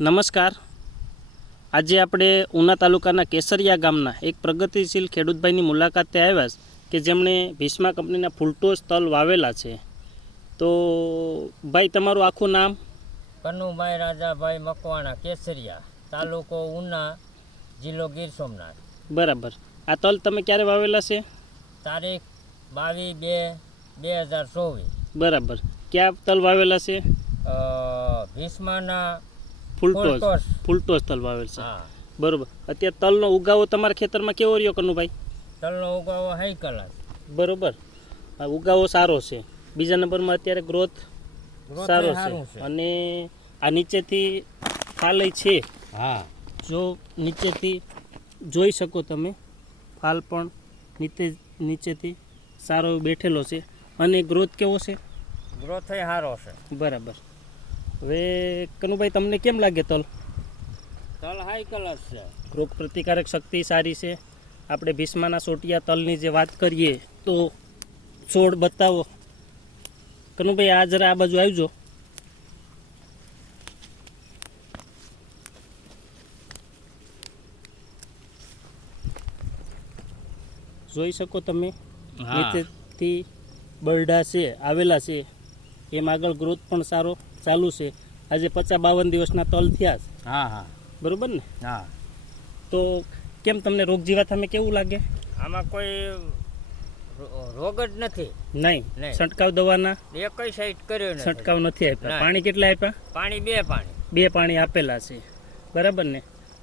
નમસ્કાર. આજે આપણે ઉના તાલુકાના કેસરિયા ગામના એક પ્રગતિશીલ ખેડૂતભાઈની મુલાકાતે આવ્યા છે કે જેમણે ભીષ્મા કંપનીના ફૂલટોસ તલ વાવેલા છે. તો ભાઈ, તમારું આખું નામ? કનુભાઈ રાજાભાઈ મકવાણા, કેસરિયા, તાલુકો ઉના, જિલ્લો ગીર સોમનાથ. બરાબર. આ તલ તમે ક્યારે વાવેલા છે? તારીખ 22/2/2024. બરાબર. ક્યાં તલ વાવેલા છે? ભીષ્માના ફૂલટોસ તલ વાવેલ છે. હા, બરાબર. અત્યારે તલનો ઉગાવો તમારા ખેતરમાં કેવો રહ્યો કનુભાઈ? તલનો ઉગાવો હાઈ કલાસ. બરાબર. આ ઉગાવો સારો છે. બીજા નંબરમાં અત્યારે ગ્રોથ સારો છે. અને આ નીચેથી ફાલય છે. હા, જો નીચેથી જોઈ શકો તમે, ફાલ પણ નીચેથી સારો બેઠેલો છે. અને ગ્રોથ કેવો છે? ગ્રોથ સારો છે. બરાબર. હવે કનુભાઈ, તમને કેમ લાગે તલ? તલ હાઈ કલાસ છે. રોગ પ્રતિકારક શક્તિ સારી છે. આપણે ભીષ્માના સોટિયા તલની જે વાત કરીએ તો છોડ બતાવો કનુભાઈ. આ જરા આ બાજુ આવજો. જોઈ શકો તમે, નીચેથી બરડા છે આવેલા છે. એમ આગળ ગ્રોથ પણ સારો ચાલુ છે. આજે 50-52 દિવસના તલ થયા છે. હા હા, બરોબર ને? હા. તો કેમ તમને રોગ જીવાત કેવું લાગે? આમાં કોઈ રોગ જ નથી. નહીં. છંટકાવ દવાના એકઈ સાઈડ કર્યો નથી. છંટકાવ નથી આપ્યા. પાણી કેટલા આપ્યા? પાણી બે પાણી આપેલા છે. બરાબર ને?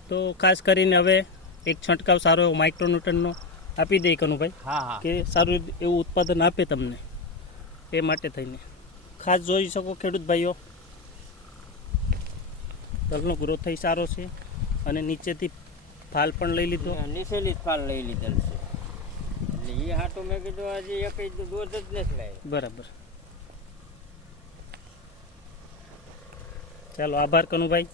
તો ખાસ કરીને હવે એક છંટકાવ સારો એવો માઇક્રોન્યુટ્રનનો આપી દે કનુભાઈ. હા, કે સારું એવું ઉત્પાદન આપે તમને. એ માટે થઈને ખાસ જોઈ શકો ખેડૂત ભાઈઓ, તલનો ગ્રોથ થઈ સારો છે. અને નીચેથી ફાલ પણ લઈ લીધો. નીચેલી જ ફાલ લઈ લીધેલ છે. એટલે એ હાટું મેં કીધું હજી એક દોધ જ નથી લાવી. બરાબર. ચાલો, આભાર કનુભાઈ.